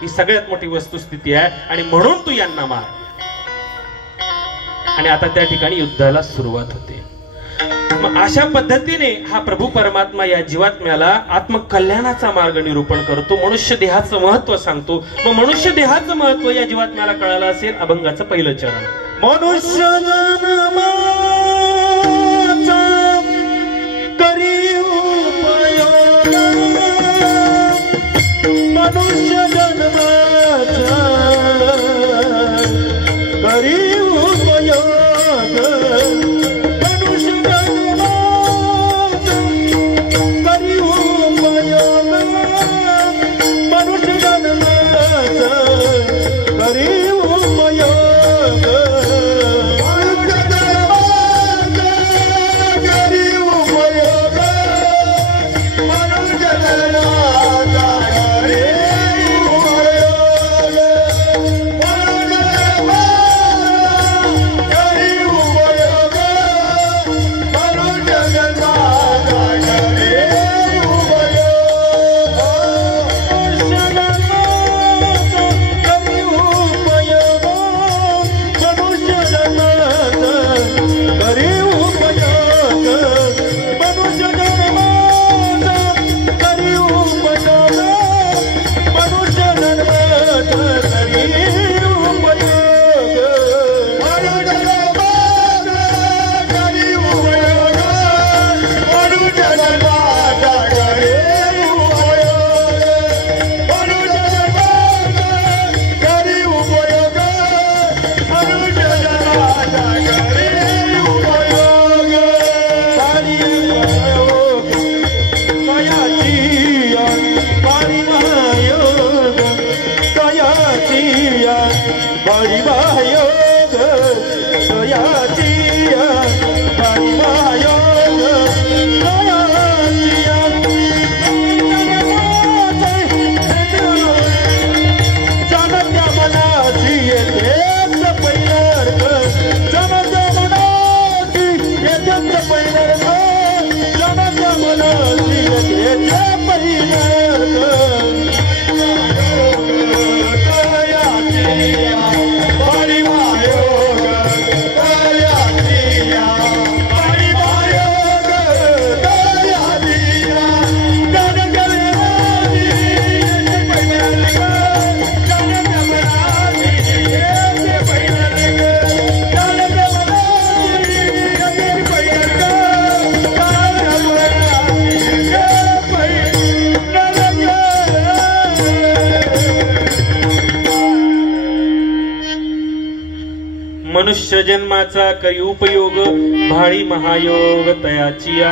ही सगळ्यात मोठी वस्तुस्थिती आहे आणि म्हणून तू यांना मार. आणि आता त्या ठिकाणी युद्धाला सुरुवात होते. मग अशा पद्धतीने हा प्रभू परमात्मा या जीवात्म्याला आत्मकल्याणाचा मार्ग निरूपण करतो, मनुष्य देहाचं महत्व सांगतो. मग मनुष्य देहाचं महत्व या जीवात्म्याला कळालं असेल. अभंगाचं पहिलं चरण. मनुष्य जन्माचा करी उपयोग, मनुष्य जन्माचा करी उपयोग, मनुष्य जन्माचा करी उपयोग, मनुष्य जन्माचा करी उपयोग, मनुष्य जन्माचा करी उपयोग, भाळी महायोग तयाचिया,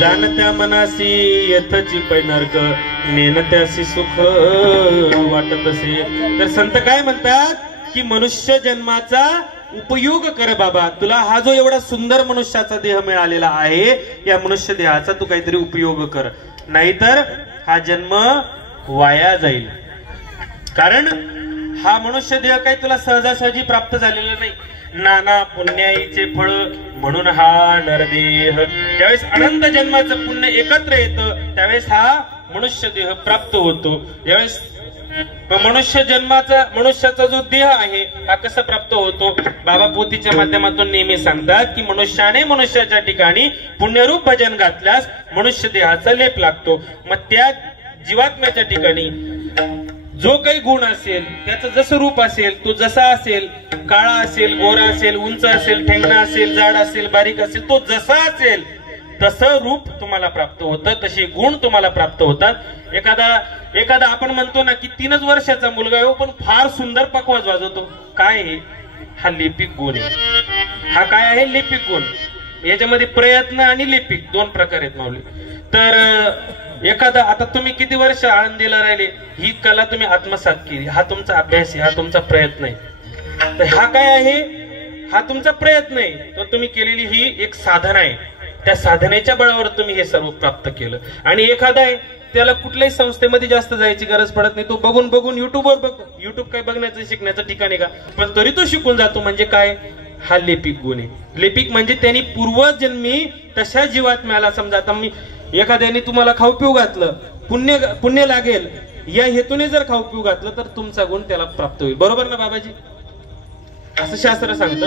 जाणत्या मनासी यथची पैनर्क, नेनत्यासी सुख वाटत असे. तर संत काय म्हणतात की मनुष्य जन्माचा उपयोग कर बाबा. तुला हा जो एवढा सुंदर मनुष्याचा देह मिळालेला आहे, या मनुष्य देहाचा तू काहीतरी उपयोग कर, नाहीतर हा जन्म वाया जाईल. कारण हा मनुष्य देह काही तुला सहजासहजी प्राप्त झालेला नाही. नाना पुण्याईचे फळ म्हणून हा नरदेह. ज्यावेळेस अनंत जन्माचं पुण्य एकत्र येतं त्यावेळेस हा मनुष्य देह प्राप्त होतो. यावेळेस मनुष्याचा जो देह आहे हा कसा प्राप्त होतो. बाबा पोथीच्या माध्यमातून नेहमी सांगतात की मनुष्याने मनुष्याच्या ठिकाणी पुण्यरूप भजन घातल्यास मनुष्य देहाचा लेप लागतो. मग त्या जीवात्म्याच्या ठिकाणी जो काही गुण असेल, त्याचं जसं रूप असेल, तो जसा असेल, काळा असेल, गोरा असेल, उंच असेल, ठेंगणा असेल, जाड असेल, बारीक असेल, तो जसा असेल तसं रूप तुम्हाला प्राप्त होतं, तसे गुण तुम्हाला प्राप्त होतात. एखादा आपण म्हणतो ना की 3 वर्षाचा मुलगा आहे पण फार सुंदर पखवाज वाजवतो. काय आहे हा? लिपिक गुण आहे. हा काय आहे? लिपिक गुण. याच्यामध्ये प्रयत्न आणि लिपिक 2 प्रकार आहेत माऊली. तर एखादा, आता तुम्ही किती वर्ष आळंदीला राहिले, ही कला तुम्ही आत्मसात केली, हा तुमचा अभ्यास आहे, हा तुमचा प्रयत्न आहे. तर हा काय आहे? हा तुमचा प्रयत्न आहे. तर तुम्ही केलेली ही एक साधना आहे. त्या साधनेच्या बळावर तुम्ही हे सर्व प्राप्त केलं. आणि एखादा आहे त्याला कुठल्याही संस्थेमध्ये जास्त जायची गरज पडत नाही, तो बघून बघून युट्यूबवर बघतो. युट्यूब काय बघण्याचं शिकण्याचं ठिकाण आहे का? पण तरी तो शिकून जातो. म्हणजे काय? हा लेपिक गुण आहे. लेपिक म्हणजे त्यांनी पूर्वजन्मी तशा जीवात्म्याला, समजा आता मी एखाद्याने तुम्हाला खाऊ पिऊ घातलं, पुण्य लागेल. या हेतूने जर खाऊ पिऊ घातलं तर तुमचा गुण त्याला प्राप्त होईल. बरोबर ना बाबाजी? असं शास्त्र सांगतं.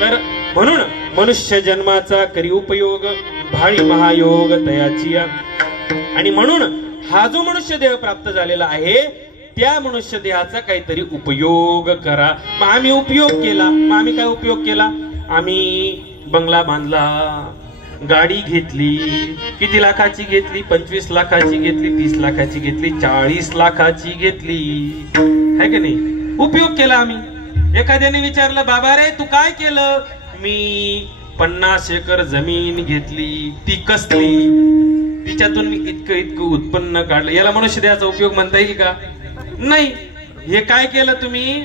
तर म्हणून मनुष्य जन्माचा करी उपयोग, भाळी महायोग तयाची. आणि म्हणून हा जो मनुष्य देह प्राप्त झालेला आहे त्या मनुष्य देहाचा काहीतरी उपयोग करा. मग आम्ही उपयोग केला. मग आम्ही काय उपयोग केला? आम्ही बंगला बांधला, गाडी घेतली. किती लाखाची घेतली? 25 लाखाची घेतली, 30 लाखाची घेतली, 40 लाखाची घेतली. है की नाही? उपयोग केला आम्ही. एखाद्याने विचारलं, बाबा रे तू काय केलं? मी 50 एकर जमीन घेतली, ती कसली, तिच्यातून मी इतकं इतकं उत्पन्न काढलं. याला मनुष्य देहाचा उपयोग म्हणता येईल का? नाही. हे काय केलं तुम्ही?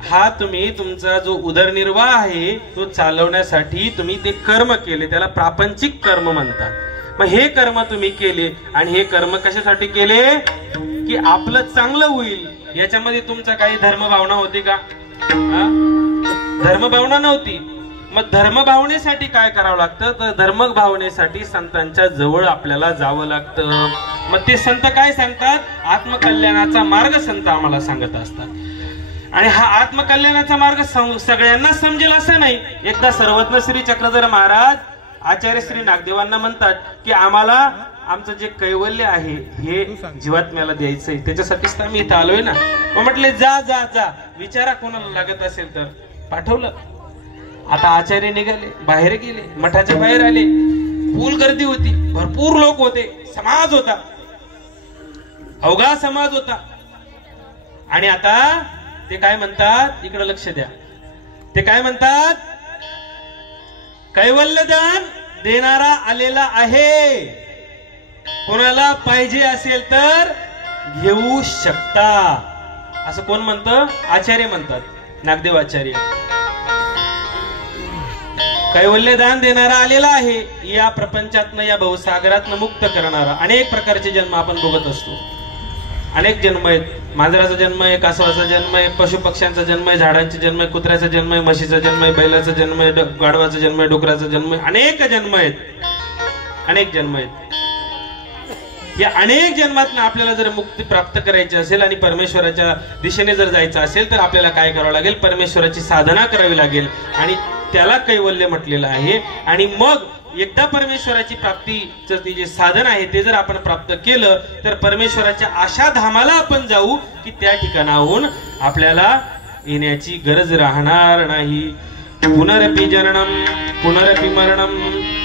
हा तुम्ही तुमचा जो उदरनिर्वाह आहे तो चालवण्यासाठी तुम्ही ते कर्म केले, त्याला प्रापंचिक कर्म म्हणतात. मग हे कर्म तुम्ही केले आणि हे कर्म कशासाठी केले? की आपलं चांगलं होईल. याच्यामध्ये तुमचा काही धर्मभावना होती का? धर्मभावना नव्हती. मग धर्मभावनेसाठी काय करावं लागतं? तर धर्मभावनेसाठी संतांच्या जवळ आपल्याला जावं लागतं. मग ते संत काय सांगतात? आत्मकल्याणाचा मार्ग संत आम्हाला सांगत असतात. आणि हा आत्मकल्याणाचा मार्ग सगळ्यांना समजेल असं नाही. एकदा सर्वज्ञ श्री चक्रधर महाराज आचार्य श्री नागदेवांना म्हणतात की आम्हाला आमचं जे कैवल्य आहे हे जीवात्म्याला द्यायचंय, त्याच्यासाठीच तर आम्ही इथं आलोय ना. मग म्हटले जा जा जा, विचारा कोणाला लागत असेल तर. पाठवलं. आता आचार्य निघाले, बाहेर गेले, मठाच्या बाहेर आले. फुल गर्दी होती, भरपूर लोक होते, समाज होता, अवघा समाज होता. आणि आता ते काय म्हणतात? इकडे लक्ष द्या. ते काय म्हणतात? कैवल्यदान देणारा आलेला आहे, कोणाला पाहिजे असेल तर घेऊ शकता. असं कोण म्हणतं? आचार्य म्हणतात, नागदेव आचार्य. कैवल्यदान देणारा आलेला आहे, या प्रपंचातनं या भवसागरातनं मुक्त करणारा. अनेक प्रकारचे जन्म आपण बघत असतो. अनेक जन्म आहेत. मांजराचा जन्म आहे, कासवाचा जन्म आहे, पशु पक्ष्यांचा जन्म आहे, झाडांचा जन्म आहे, कुत्र्याचा जन्म आहे, म्हशीचा जन्म आहे, बैलाचा जन्म आहे, गाढवाचा जन्म आहे, डुकराचा जन्म आहे. अनेक जन्म आहेत, अनेक जन्म आहेत. या अनेक जन्मातनं आपल्याला जर मुक्ती प्राप्त करायची असेल आणि परमेश्वराच्या दिशेने जर जायचं असेल तर आपल्याला काय करावं लागेल? परमेश्वराची साधना करावी लागेल. आणि त्याला कैवल्य म्हटलेलं आहे. आणि मग एकदा परमेश्वराची प्राप्तीचं ते जे साधन आहे ते जर आपण प्राप्त केलं तर परमेश्वराच्या आशा धामाला आपण जाऊ की त्या ठिकाणाहून आपल्याला येण्याची गरज राहणार नाही. पुनरपि जननम पुनरपि मरणम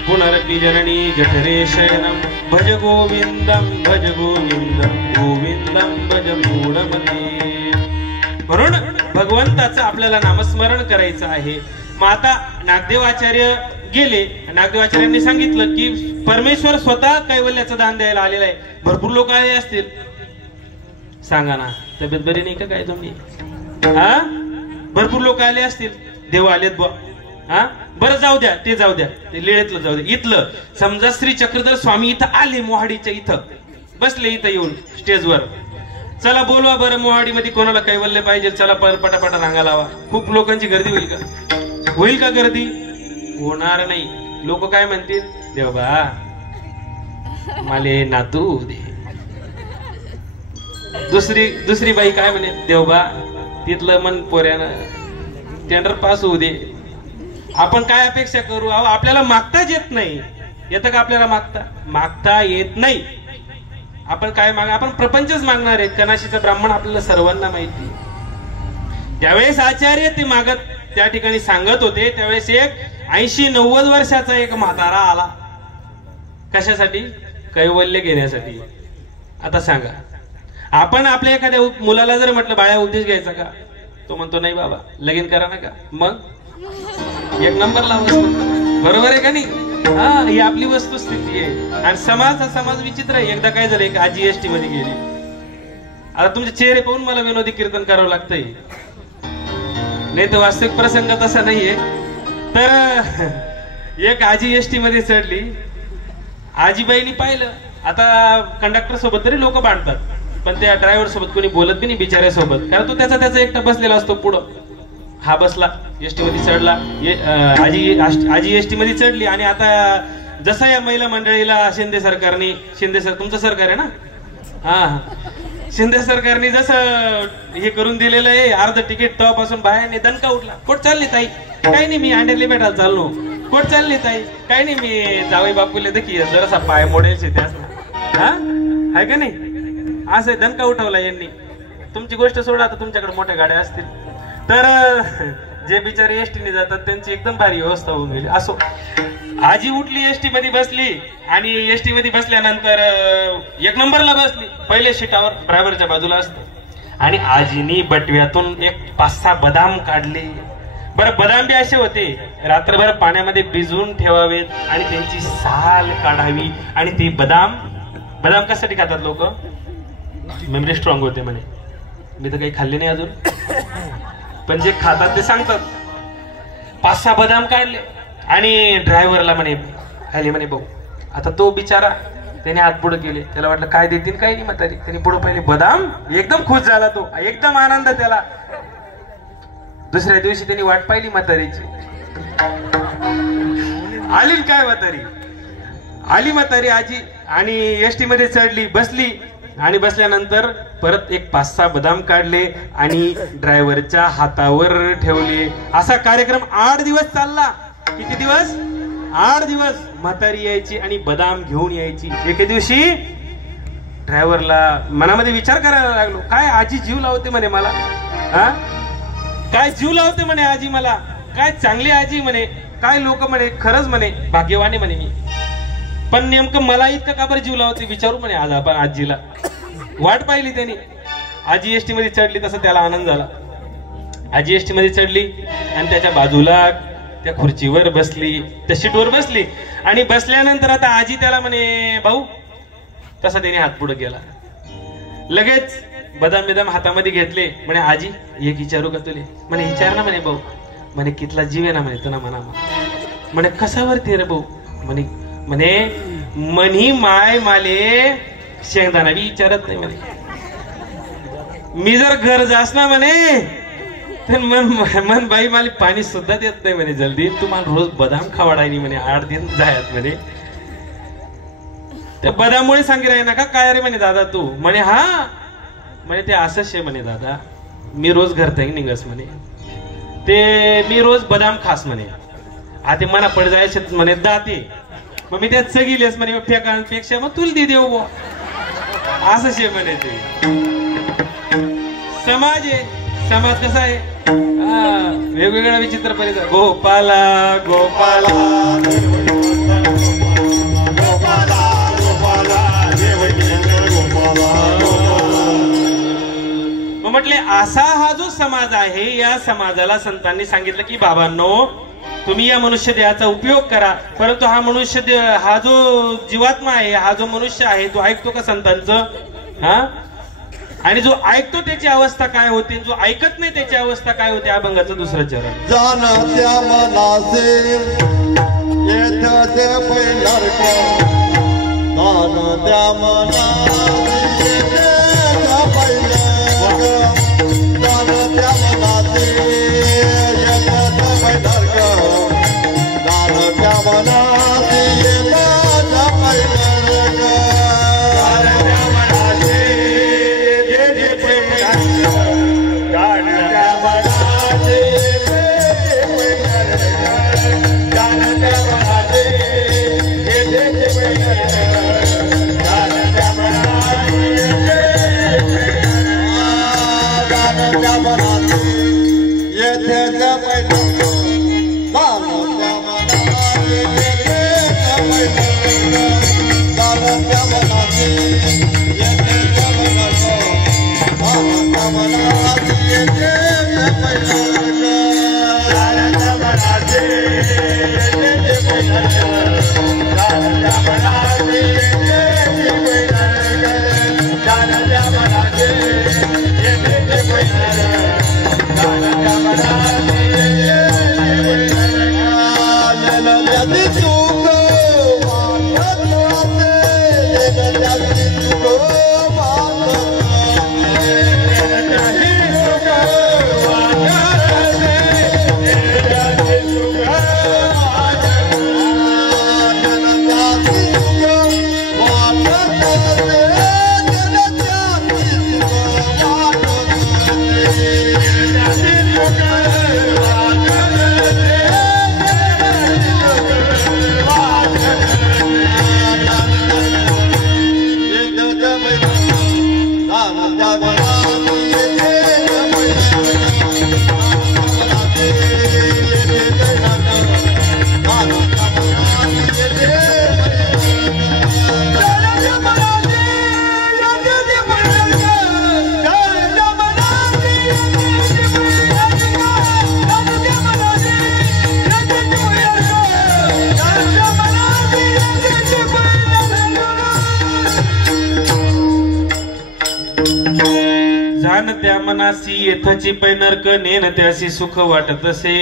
पुनरपि जननी जठरे शयनम भज गोविंदम गोविंदम भज मूढमते. म्हणून भगवंताचं आपल्याला नामस्मरण करायचं आहे. मग आता नागदेवाचार्य गेले. नागदेवाचार्यांनी सांगितलं की परमेश्वर स्वतः कैवल्याचं दान द्यायला आलेला आहे. भरपूर लोक आले असतील. सांगा ना, तब्येत बरी नाही का काय तुम्ही? हा, भरपूर लोक आले असतील. देव आलेत बुवा. हा, बरं जाऊ द्या, ते जाऊ द्या, ते लेळेतलं जाऊ द्या. इथलं समजा श्री चक्रधर स्वामी इथं आले, मोहाडीच्या इथं बसले, इथं येऊन स्टेजवर. चला बोलवा बरं, मोहाडीमध्ये कोणाला कैवल्य पाहिजे, चला पटापटा रांगा लावा. खूप लोकांची गर्दी होईल का? होईल का गर्दी? होणार नाही. लोक काय म्हणतील? देवबा माले नातू दे. दुसरी बाई काय म्हणे? देवबा तिथलं मन पोऱ्यानं टेंडर पास होऊ दे. आपण काय अपेक्षा करू? आपल्याला मागताच येत नाही. येतं का आपल्याला मागता येत नाही. आपण काय माग? आपण प्रपंचच मागणार आहेत. कनाशीचा ब्राह्मण आपल्याला सर्वांना माहिती. ज्यावेळेस आचार्य ते मागत त्या ठिकाणी सांगत होते त्यावेळेस एक 80-90 वर्षाचा एक म्हातारा आला. कशासाठी? कैवल्य घेण्यासाठी. आता सांगा, आपण आपल्या एखाद्या मुलाला जर म्हटलं बाळा उपदेश घ्यायचा का? तो म्हणतो नाही बाबा, लगीन करा ना का? मग एक नंबर लावस. बरोबर आहे का नाही? हा, ही आपली वस्तुस्थिती आहे. आणि समाज विचित्र आहे. एकदा काय झालं, एक आजी एसटी मध्ये गेली. आता तुमचे चेहरे पाहून मला विनोदी कीर्तन करावं लागतंय, नाही तर वास्तविक प्रसंग तसा नाहीये. तर एक आजी एसटी मध्ये चढली. आजीबाईनी पाहिलं. आता कंडक्टर सोबत तरी लोक बांधतात, पण त्या ड्रायव्हर सोबत कोणी बोलत बी नाही बिचाऱ्यासोबत, कारण तो त्याचा एकटा बसलेला असतो पुढं. हा बसला, एसटी मध्ये चढला. आजी एसटी मध्ये चढली. आणि आता जसं या महिला मंडळीला शिंदे सरकारने, शिंदे सर तुमचं सरकार आहे ना, हा, शिंदे सरकारने जसं हे करून दिलेलं आहे अर्ध तिकीट तेव्हापासून बाहेर दणका उठला. कोट चालली ताई? काही नाही, मी अंड्याला भेटायला चाललो. कोट चालली ताई? काही नाही, मी जावई बापूले देखील जरासा पाय मोडेल त्यास ना. हा आहे का नाही? असं दणका उठवला यांनी. तुमची गोष्ट सोडा, आता तुमच्याकडे मोठ्या गाड्या असतील तर जे बिचारे एसटीने जातात त्यांची एकदम भारी व्यवस्था होऊन गेली. असो, आजी उठली, एसटी मध्ये बसली आणि एसटी मध्ये बसल्यानंतर एक नंबरला बसली, पहिल्या सीटावर ड्रायव्हरच्या बाजूला असत आणि आजीनी बटव्यातून एक 5-6 बदाम काढले. बरं, बदाम बी असे होते रात्रभर पाण्यामध्ये भिजवून ठेवावेत आणि त्यांची साल काढावी. आणि ते बदाम कशासाठी खातात लोक? मेमरी स्ट्रॉंग होते म्हणे. मी तर काही खाल्ले नाही अजून, पण जे खातात ते सांगतात. 5-6 बदाम काढले आणि ड्रायव्हरला म्हणे भाऊ. आता तो बिचारा त्याने हात पुढे केले, त्याला वाटलं काय देतील काही नाही म्हातारी. त्याने पुढे पहिले बदाम, एकदम खुश झाला तो, एकदम आनंद त्याला. दुसऱ्या दिवशी त्यांनी वाट पाहिली म्हातारीची. आली काय म्हातारी? आली म्हातारी आजी आणि एसटी मध्ये चढली, बसली आणि बसल्यानंतर परत एक 5-6 बदाम काढले आणि ड्रायव्हरच्या हातावर ठेवले. असा कार्यक्रम 8 दिवस चालला. किती दिवस? 8 दिवस. म्हातारी यायची आणि बदाम घेऊन यायची. एके दिवशी ड्रायव्हरला मनामध्ये विचार करायला लागलो, काय आजी जीव लावते म्हणे मला. हा, काय जीव लावते म्हणे आजी मला, काय चांगली आजी म्हणे, काय लोक म्हणे खरंच म्हणे भाग्यवाने म्हणे मी. पण नेमकं मला इतकं का बरं जीव लावते विचारू म्हणे आज आपण आजीला. वाट पाहिली त्यांनी. आजी एसटी मध्ये चढली, तसा त्याला आनंद झाला. आजी एसटी मध्ये चढली आणि त्याच्या बाजूला त्या खुर्चीवर बसली, त्या सीटवर बसली आणि बसल्यानंतर आता आजी त्याला म्हणे भाऊ. तसा त्याने हात पुढे केला. लगेच बदाम हातामध्ये घेतले. म्हणे आजी एक विचारू का तुले? म्हणे विचार ना म्हणे भाऊ. म्हणे कितला जीव आहे ना म्हणे तुला म्हणा. म्हणे कशावरती रे भाऊ? म्हणे मनी माय माले शेंगदाणा बी विचारत नाही म्हणे. मी जर घर जास ना म्हणे तर मन बाई मला पाणी सुद्धा देत नाही म्हणे. जल्दी तुम्हाला रोज बदाम खावाडायनी म्हणे 8 दिन जायत म्हणे. त्या बदामुळे सांगी राही ना का काय रे म्हणे दादा तू? म्हणे हा. म्हणे ते असंच आहे म्हणे दादा, मी रोज घरताही निघस म्हणे, ते मी रोज बदाम खास म्हणे. आता मना पड जायचे म्हणे दाते, मग मी त्यात सगीलेस म्हणे फेकांपेक्षा मग तुला दे देऊ. असंच आहे म्हणे ते. समाज आहे. समाज कसा आहे? वेगवेगळा विचित्र परिसर. गोपाला गोपाला मग म्हटले असा हा जो समाज आहे, या समाजाला संतांनी सांगितलं की बाबांनो तुम्ही या मनुष्य देहाचा उपयोग करा. परंतु हा मनुष्य देह, हा जो जीवात्मा आहे, हा जो मनुष्य आहे, तो ऐकतो का संतांचं? हा, आणि जो ऐकतो त्याची अवस्था काय होते, जो ऐकत नाही त्याची अवस्था काय होते? अभंगाचं 2रं चरण. जाणत्या मनाचे येथे पैलरक, जाणत्या मनाचे येथे पैलरक, जाणत्या मनाचे येथे पैलरक, जाणत्या मनाचे येथे पैलरक, जाणत्या मनाचे मनासी येथाची पैनरक नेन त्यासी सुख वाटत असे.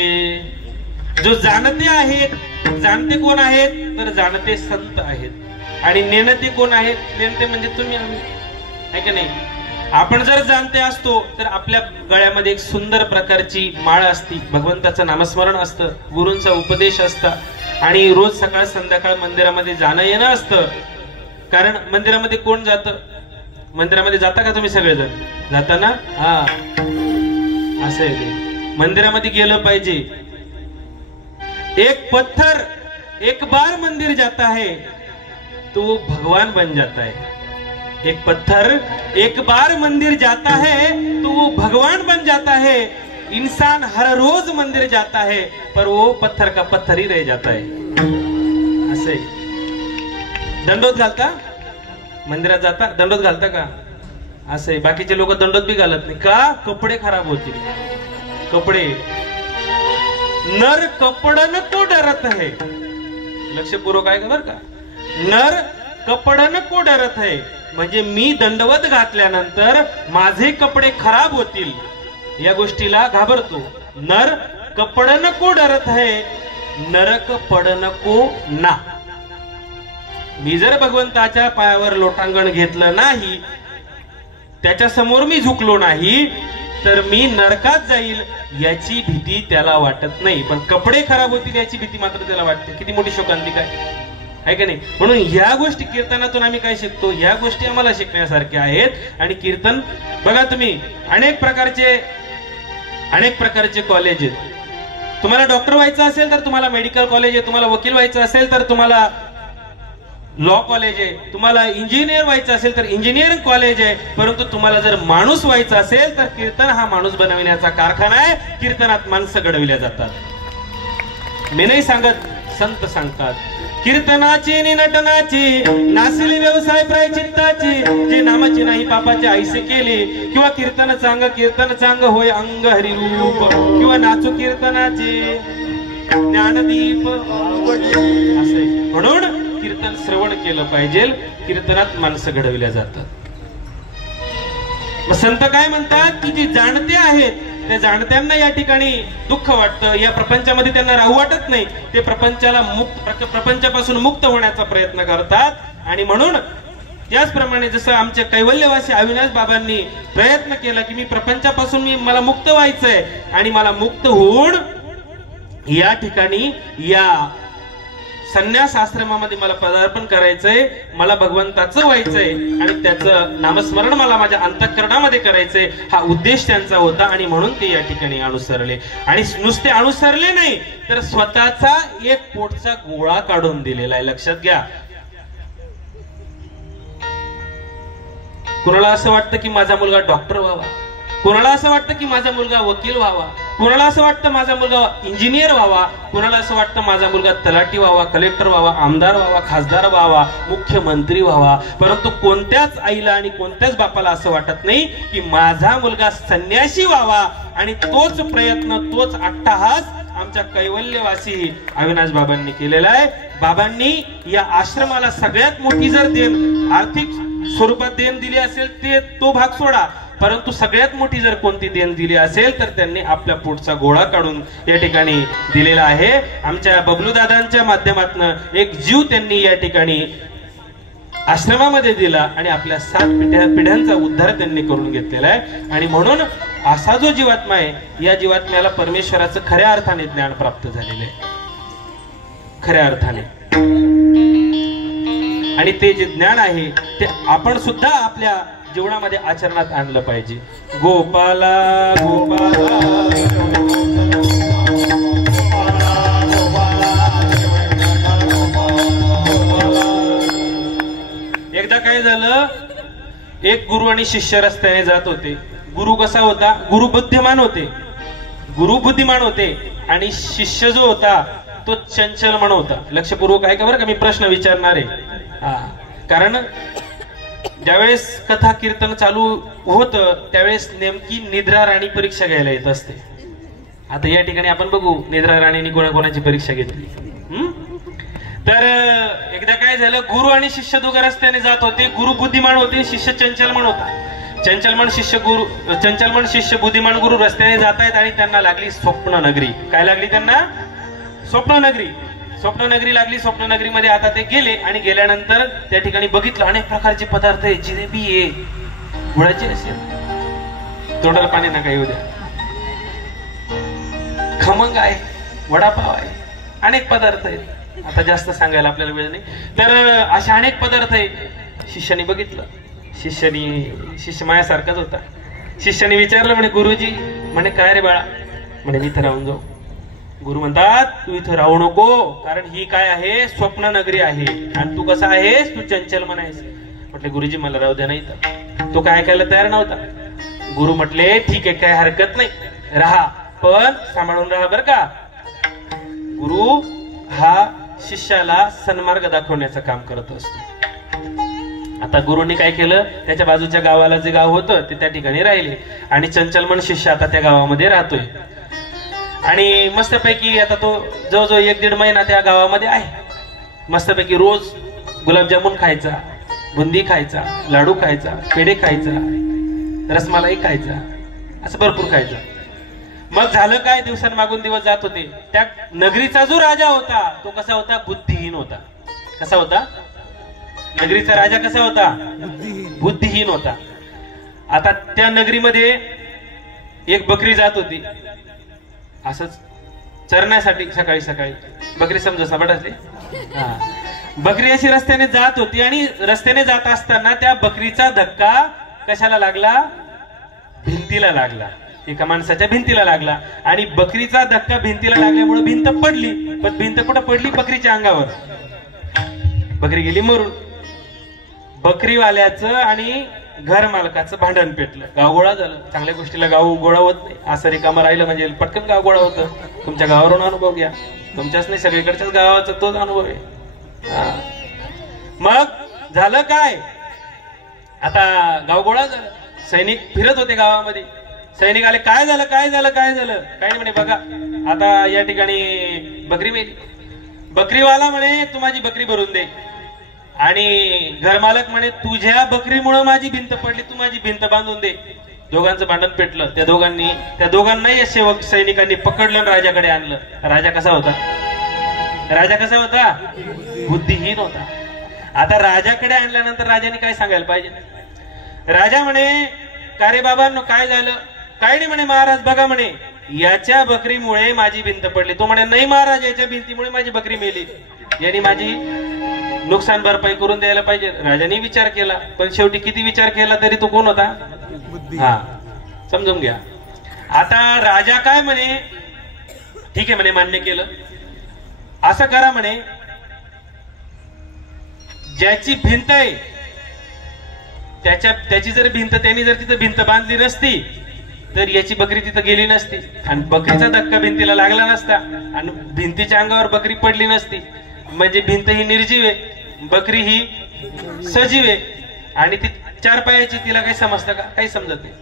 जो जाणते आहेत, जाणते कोण आहेत तर जाणते संत आहेत आणि नेणते कोण आहेत, नेणते म्हणजे तुम्ही आम्ही, आहे का नाही. आपण जर जाणते असतो तर आपल्या गळ्यामध्ये एक सुंदर प्रकारची माळ असती, भगवंताचं नामस्मरण असतं, गुरूंचा उपदेश असता आणि रोज सकाळ संध्याकाळ मंदिरामध्ये जाणं येणं असतं. कारण मंदिरामध्ये कोण जातं, मंदिरामध्ये जाता का तुम्ही सगळेजण जाता ना. हा असं आहे ते, मंदिरामध्ये गेलं पाहिजे. एक पत्थर एक बार मंदिर जाता है तो वो भगवान बन जाता है. एक पत्थर एक बार मंदिर जाता है तो वो भगवान बन जाता है. इंसान हर रोज मंदिर जाता है पर वो पत्थर का पत्थर ही रह जाता है. असे दंडोत घालता, मंदिरात जाता दंडोत घालता का. असे बाकीचे लोक दंडोत भी घालत नाही का, कपडे खराब होतील. कपडे नर कपडन को डरत है, लक्षपूर्वक आहे का बर का. नर कपडन को डरत है म्हणजे मी दंडवत घातल्यानंतर माझे कपडे खराब होतील या गोष्टीला घाबरतो. नर कपडन को डरत है नरक पडन को ना. मी जर भगवंताच्या पायावर लोटांगण घेतलं नाही, त्याच्या समोर मी झुकलो नाही तर मी नरकात जाईल याची भीती त्याला वाटत नाही, पण कपडे खराब होतील याची भीती मात्र त्याला वाटते. किती मोठी शोकांतिका आहे का नाही. म्हणून ह्या गोष्टी कीर्तनातून आम्ही काय शिकतो, ह्या गोष्टी आम्हाला शिकण्यासारख्या आहेत. आणि कीर्तन बघा तुम्ही, अनेक प्रकारचे कॉलेज आहेत. तुम्हाला डॉक्टर व्हायचं असेल तर तुम्हाला मेडिकल कॉलेज आहे, तुम्हाला वकील व्हायचं असेल तर तुम्हाला लॉ कॉलेज आहे, तुम्हाला इंजिनियर व्हायचं असेल तर इंजिनिअरिंग कॉलेज आहे. परंतु तुम्हाला जर माणूस व्हायचा असेल तर कीर्तन हा माणूस बनविण्याचा कारखाना आहे. कीर्तनात माणसं घडविल्या जातात. मी नाही सांगत, संत सांगतात. कीर्तनाची नि नटनाची नासिली व्यवसाय प्रायचित्ताची, जे नामाची नाही पापाची आईसे केली. किंवा कीर्तन चांग होय अंग हरिरूप, किंवा नाचू कीर्तनाचे ज्ञानदीप असे. म्हणून कीर्तन श्रवण केलं पाहिजे. कीर्तनात माणसं घडविल्या जातात. मग संत काय म्हणतात की जे जाणते आहेत त्या जाणत्यांना या ठिकाणी दुःख वाटतं, या प्रपंचामध्ये त्यांना राहू वाटत नाही. ते प्रपंचापासून मुक्त होण्याचा प्रयत्न करतात. आणि म्हणून त्याचप्रमाणे जसं आमच्या कैवल्यवासी अविनाश बाबांनी प्रयत्न केला की मी प्रपंचापासून मला मुक्त व्हायचंय आणि मला मुक्त होऊन या ठिकाणी या संन्यास आश्रमामध्ये मला पदार्पण करायचंय, मला भगवंताचं व्हायचंय आणि त्याचं नामस्मरण मला माझ्या अंतःकरणामध्ये करायचंय, हा उद्देश त्यांचा होता. आणि म्हणून ते या ठिकाणी अनुसरले. आणि नुसते अनुसरले नाही तर स्वतःचा एक पोटचा गोळा काढून दिलेला आहे. लक्षात घ्या. कुणाला असं वाटतं की माझा मुलगा डॉक्टर व्हावा, कुणाला असं वाटतं की माझा मुलगा वकील व्हावा, कुणाला असं वाटतं माझा मुलगा इंजिनियर व्हावा, कुणाला असं वाटतं माझा मुलगा तलाठी व्हावा, कलेक्टर व्हावा, आमदार व्हावा, खासदार व्हावा, मुख्यमंत्री व्हावा. परंतु कोणत्याच आईला आणि कोणत्याच बापाला असं वाटत नाही की माझा मुलगा संन्यासी व्हावा. आणि तोच प्रयत्न, तोच अट्टहास आमच्या कैवल्यवासी अविनाश बाबांनी केलेला आहे. बाबांनी या आश्रमाला सगळ्यात मोठी जर देण आर्थिक स्वरूपात देण दिली असेल तो भाग सोडा, परंतु सगळ्यात मोठी जर कोणती देण दिली असेल तर त्यांनी आपल्या पोटचा गोळा काढून या ठिकाणी दिलेला आहे. आमच्या बबलू दादांच्या माध्यमातून एक जीव त्यांनी या ठिकाणी आश्रमामध्ये दिला आणि आपल्या 7 पिढ्यांचा उद्धार त्यांनी करून घेतलेला आहे. आणि म्हणून असा जो जीवात्मा आहे, या जीवात्म्याला परमेश्वराचं खऱ्या अर्थाने ज्ञान प्राप्त झालेलं आहे, खऱ्या अर्थाने. आणि ते जे ज्ञान आहे ते आपण सुद्धा आपल्या जीवनामध्ये आचरणात आणलं पाहिजे. गोपाला गोपाला एकदा काय झालं, एक गुरु आणि शिष्य रस्त्याने जात होते. गुरु कसा होता, गुरु बुद्धिमान होते आणि शिष्य जो होता तो चंचल मन होता. लक्षपूर्वक आहे का बरं का, मी प्रश्न विचारणार आहे. कारण ज्यावेळेस कथा कीर्तन चालू होतं त्यावेळेस नेमकी निद्रा राणी परीक्षा घ्यायला येत असते. आता या ठिकाणी आपण बघू निद्रा राणीने कोणाकोणाची परीक्षा घेतली. तर एकदा काय झालं, गुरु आणि शिष्य दोघं रस्त्याने जात होते. गुरु बुद्धिमान होते, शिष्य चंचल मन होता. चंचलमन शिष्य बुद्धिमान गुरु रस्त्याने जात आहेत आणि त्यांना लागली स्वप्न नगरी. काय लागली त्यांना? स्वप्न नगरी. स्वप्न नगरी लागली. स्वप्न नगरीमध्ये आता ते गेले आणि गेल्यानंतर त्या ठिकाणी बघितलं अनेक प्रकारचे पदार्थ आहे. जिलेबी आहे, गुळाची असेल, तोंडाला पाणी नका येऊ द्या, खमंग आहे, वडापाव आहे, अनेक पदार्थ आहेत. आता जास्त सांगायला आपल्याला वेळ नाही. तर असे अनेक पदार्थ आहे. शिष्याने बघितलं. शिष्य माझ्यासारखाच होता. शिष्याने विचारलं म्हणे गुरुजी, म्हणे काय रे बाळा? म्हणे मी इथं राहून जाऊ. गुरु म्हणतात तू इथं राहू नको, कारण ही काय आहे? स्वप्न नगरी आहे आणि तू कसा आहेस? तू चंचल म्हणायस. म्हटले गुरुजी मला राहू द्या नाही. तर तो काय ऐकायला तयार नव्हता. गुरु म्हटले ठीक आहे, काय हरकत नाही, राहा, पण सांभाळून राहा बर का. गुरु हा शिष्याला सन्मार्ग दाखवण्याचं काम करत असतो. आता गुरुनी काय केलं? त्याच्या बाजूच्या गावाला जे गाव होतं ते त्या ठिकाणी राहिले आणि चंचलमन शिष्य आता त्या गावामध्ये राहतोय आणि मस्तपैकी आता तो जवळजवळ 1-1.5 महिना त्या गावामध्ये आहे. मस्तपैकी रोज गुलाबजामुन खायचा, बुंदी खायचा, लाडू खायचा, पेढे खायचा, रसमलाई खायचा, असं भरपूर खायचं. मग झालं काय? दिवसांमागून दिवस जात होते. त्या नगरीचा जो राजा होता तो कसा होता? बुद्धिहीन होता. कसा होता? नगरीचा राजा कसा होता? बुद्धिहीन होता. आता त्या नगरीमध्ये एक बकरी जात होती असंच चरण्यासाठी. सकाळी सकाळी बकरी समजा सपाट असली, बकरी अशी रस्त्याने जात होती आणि रस्त्याने जात असताना त्या बकरीचा धक्का कशाला लागला? भिंतीला लागला. एका माणसाच्या भिंतीला लागला आणि बकरीचा धक्का भिंतीला लागल्यामुळे भिंत पडली. पण भिंत कुठं पडली? बकरीच्या अंगावर. बकरी गेली मरून. बकरीवाल्याचं आणि घर मालकाचं भांडण पेटलं. गाव गोळा झालं. चांगल्या गोष्टीला गाव गोळा होत नाही. असं रिकामं राहिलं म्हणजे पटकन गाव गोळा होतं. तुमच्या गावावरून अनुभव घ्या. तुमच्याच नाही, सगळीकडच्याच गावाचा तोच अनुभव आहे. मग झालं काय? आता गाव गोळा झालं. सैनिक फिरत होते गावामध्ये. सैनिक आले. काय झालं? काय झालं? काय झालं? काय नाही म्हणे, बघा आता या ठिकाणी बकरी मेली. बकरीवाला म्हणे तू माझी बकरी भरून दे आणि घरमालक म्हणे तुझ्या बकरीमुळे माझी भिंत पडली, तू माझी भिंत बांधून दे. दोघांचं भांडण पेटलं. त्या दोघांनाही सेवक सैनिकांनी पकडलं, राजाकडे आणलं. राजा कसा होता? राजा कसा होता? बुद्धिहीन होता. आता राजाकडे आणल्यानंतर राजाने काय सांगायला पाहिजे? राजा म्हणे का रे बाबांनो काय झालं? काय नाही म्हणे महाराज, बघा म्हणे याच्या बकरीमुळे माझी भिंत पडली. तो म्हणे नाही महाराज, याच्या भिंतीमुळे माझी बकरी मेली, यांनी माझी नुकसान भरपाई करून द्यायला पाहिजे. राजाने विचार केला, पण शेवटी किती विचार केला तरी तो कोण होता? हा, समजून घ्या. आता राजा काय म्हणे, ठीक आहे म्हणे, मान्य केलं. असं करा म्हणे, ज्याची भिंत आहे त्याची जर भिंत, त्यांनी जर तिथं भिंत बांधली नसती तर याची बकरी तिथं गेली नसती आणि बकरीचा धक्का भिंतीला लागला नसता आणि भिंतीच्या अंगावर बकरी पडली नसती. म्हणजे भिंत ही निर्जीव आहे, बकरी ही सजीव आहे आणि ती 4 पायाची. तिला काही समजतं का? काही समजत नाही.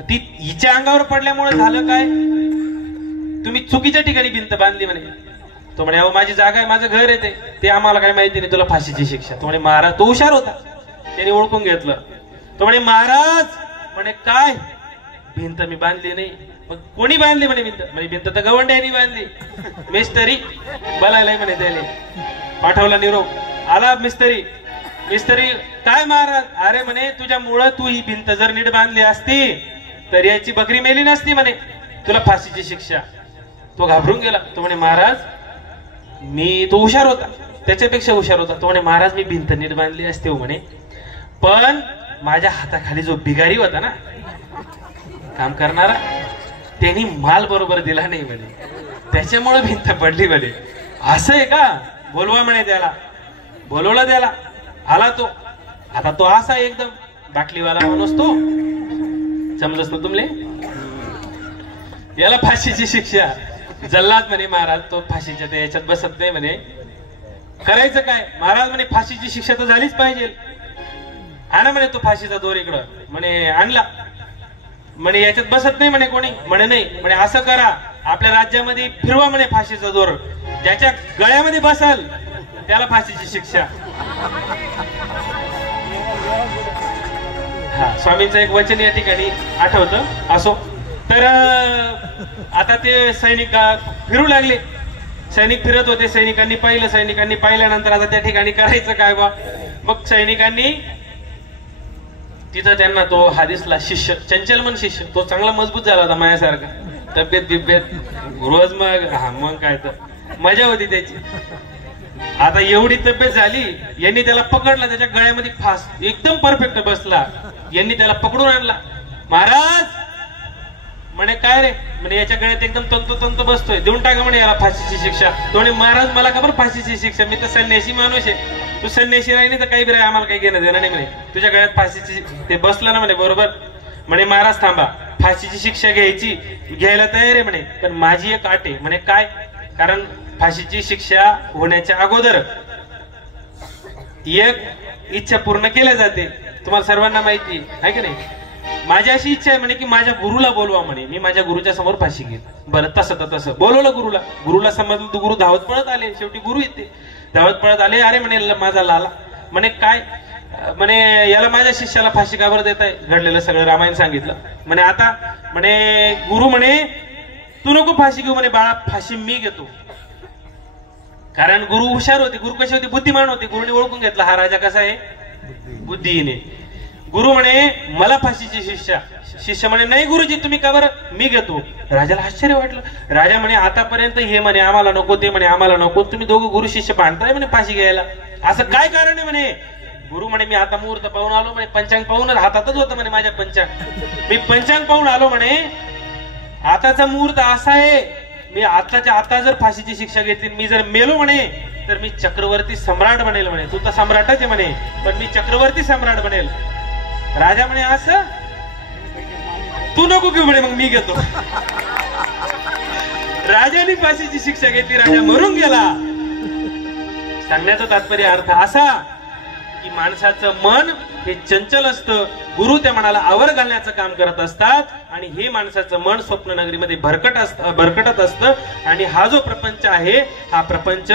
ती हिच्या अंगावर पडल्यामुळे झालं काय? तुम्ही चुकीच्या ठिकाणी भिंत बांधली म्हणे. तो म्हणे अहो माझी जागा आहे, माझं घर आहे, ते आम्हाला काही माहिती नाही, तुला फाशीची शिक्षा. तो म्हणे महाराज, तो हुशार होता, त्याने ओळखून घेतलं. तो म्हणे महाराज, म्हणे काय भिंत मी बांधली नाही. मग कोणी बांधली म्हणे भिंत? म्हणजे भिंत तर गवंड्यानी बांधली. मिस्त्री बोलायला म्हणे, त्याने पाठवला निरोप. आला मिस्त्री. काय महाराज? अरे म्हणे तुझ्यामुळं तू ही भिंत जर नीट बांधली असती तर याची बकरी मेली नसती म्हणे, तुला फाशीची शिक्षा. तो घाबरून गेला. तो म्हणे महाराज तो हुशार होता, त्याच्यापेक्षा हुशार होता. तो म्हणे महाराज मी भिंत नीट बांधली असते हो म्हणे, पण माझ्या हाताखाली जो भिगारी होता ना, काम करणारा, त्यांनी माल बरोबर दिला नाही म्हणे, त्याच्यामुळे भिंत पडली म्हणे. असं आहे का? बोलवा म्हणे त्याला. बोलवलं त्याला. आला तो. आता तो असा एकदम बाटलीवाला माणूस, तो समजत ना तुमले, याला फाशीची शिक्षा. जल्लाद म्हणे महाराज तो फाशीच्या याच्यात बसत नाही म्हणे, करायचं काय? महाराज म्हणे फाशीची शिक्षा तर झालीच पाहिजे. आणा म्हणे तो फाशीचा दोर इकडं. म्हणे आणला. म्हणे याच्यात बसत नाही म्हणे कोणी. म्हणे नाही. म्हणे असं करा, आपल्या राज्यामध्ये फिरवा म्हणे फाशीचा दोर, ज्याच्या गळ्यामध्ये बसल त्याला फाशीची शिक्षा. हा स्वामींचं एक वचन या ठिकाणी आठवतं. असो तर आता ते सैनिक फिरू लागले. सैनिक फिरत होते. सैनिकांनी पाहिल्यानंतर आता त्या ठिकाणी करायचं काय बा. मग सैनिकांनी तिथं त्यांना तो हा दिसला शिष्य, चंचलमन शिष्य. तो चांगला मजबूत झाला होता माझ्यासारखा, तब्येत रोज. मग काय तर मजा होती त्याची. आता एवढी तब्येत झाली, यांनी त्याला पकडला, त्याच्या गळ्यामध्ये फास एकदम परफेक्ट बसला. यांनी त्याला पकडून आणला. महाराज म्हणे काय रे, म्हणे याच्या गळ्यात एकदम तंतोतंत बसतोय, देऊन टाका म्हणे याला फाशीची शिक्षा. तो म्हणे महाराज मला खबर फाशीची शिक्षा, मी तर संन्यासी माणूस आहे. तू संन्यासी राही नाही तर काही बी राही, आम्हाला काही घेणं देणं नाही म्हणे. तुझ्या गळ्यात फाशीची ते बसलं ना म्हणे बरोबर. म्हणे महाराज थांबा, फाशीची शिक्षा घ्यायला तयार आहे म्हणे, पण माझी एक अट आहे. म्हणे काय? कारण फाशीची शिक्षा होण्याच्या अगोदर एक इच्छा पूर्ण केल्या जाते, तुम्हाला सर्वांना माहिती आहे की नाही. माझी अशी इच्छा आहे म्हणे की माझ्या गुरुला बोलवा म्हणे, मी माझ्या गुरुच्या समोर फाशी घेईन. बरं तसं तर तसं बोलवलं गुरुला समजलं. तो गुरु धावत पळत आले. शेवटी गुरु येते, धावत पळत आले. अरे म्हणे माझा लाला. म्हणे काय? म्हणे याला माझ्या शिष्याला फाशी का बरं देताय? घडलेलं सगळं रामायण सांगितलं. म्हणे आता म्हणे गुरु म्हणे तू नको फाशी घेऊ म्हणे बाळा, फाशी मी घेतो. कारण गुरु हुशार होते. गुरु कसे होते? बुद्धिमान होते. गुरुने ओळखून घेतला हा राजा कसा आहे, बुद्धीने. गुरु म्हणे मला फाशीची शिक्षा. शिष्य म्हणे नाही गुरुजी तुम्ही का बरं, मी घेतो. राजाला आश्चर्य वाटलं. राजा म्हणे आतापर्यंत हे म्हणे आम्हाला नको, ते म्हणे आम्हाला नको, तुम्ही दोघं गुरु शिष्य भांडताय म्हणे फाशी घ्यायला, असं काय कारण आहे म्हणे. गुरु म्हणे मी आता मुहूर्त पाहून आलो म्हणे, पंचांग पाहूनच हातातच होतं म्हणे माझ्या पंचांग, मी पंचांग पाहून आलो म्हणे. आताचा मुहूर्त असा आहे, मी आताच्या आता जर फाशीची शिक्षा घेतली, मी जर मेलो म्हणे तर मी चक्रवर्ती सम्राट बनेल म्हणे. तू तर सम्राटच आहे म्हणे, पण मी चक्रवर्ती सम्राट बनेल. राजा म्हणे असं तू नको घेऊ म्हणे, मग मी घेतो. राजाने फाशीची शिक्षा घेतली, राजा मरून गेला. सांगण्याचा तात्पर्य अर्थ असा की माणसाचं मन हे चंचल असतं. गुरु त्या मनाला आवर घालण्याचं काम करत असतात, आणि हे माणसाचं मन स्वप्न नगरीमध्ये भरकटत असतं. आणि हा जो प्रपंच आहे, हा प्रपंच,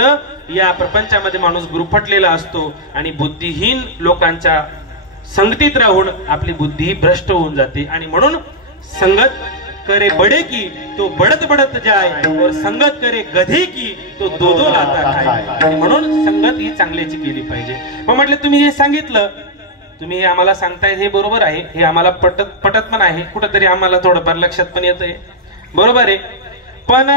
या प्रपंचामध्ये माणूस गुरफटलेला असतो, आणि बुद्धिहीन लोकांच्या संगतीत राहून आपली बुद्धी भ्रष्ट होऊन जाते. आणि म्हणून संगत करे बडे की तो बडत जाय, और संगत करे गधे की तो दो लाता खाय. आणि म्हणून संगत ही चांगल्याची केली पाहिजे. मग म्हटलं तुम्ही हे सांगितलं, तुम्ही हे आम्हाला सांगताय हे बरोबर आहे, हे आम्हाला पटत पण आहे, कुठंतरी आम्हाला थोडंफार लक्षात पण येतंय, बरोबर आहे. पण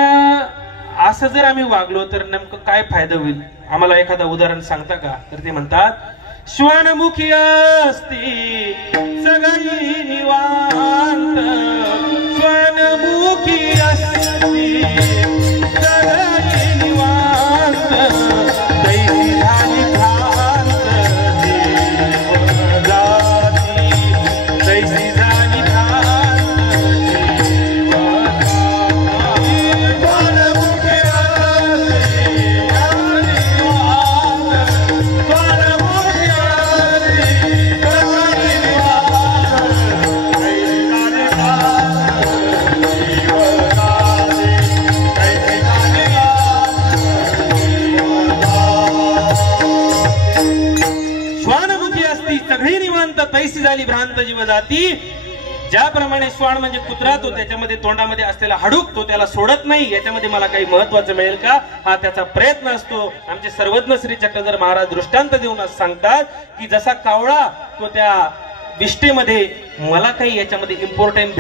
असं जर आम्ही वागलो तर नेमकं काय फायदा होईल? आम्हाला एखादं उदाहरण सांगता का? तर ते म्हणतात श्वानमुखी असती सगळी निवांत, श्वानमुखी असती सगळी निवांत, दैवी झाली भ्रांत देव जाती, दैवी झाली भ्रांत देव जाती. श्वानमुखी सगळी निवांत, तैसी झाली भ्रांत जीव जाती. ज्याप्रमाणे श्वान म्हणजे कुत्रा, तो त्याच्यामध्ये तोंडामध्ये असलेला हाडूक तो त्याला सोडत नाही, याच्यामध्ये मला काही महत्वाचं मिळेल का, हा त्याचा प्रयत्न असतो. आमचे सर्वज्ञ श्री चक्रधर महाराज दृष्टांत देऊन सांगतात की जसा कावळा तो त्या विष्टेमध्ये मला काही याच्यामध्ये इम्पॉर्टंट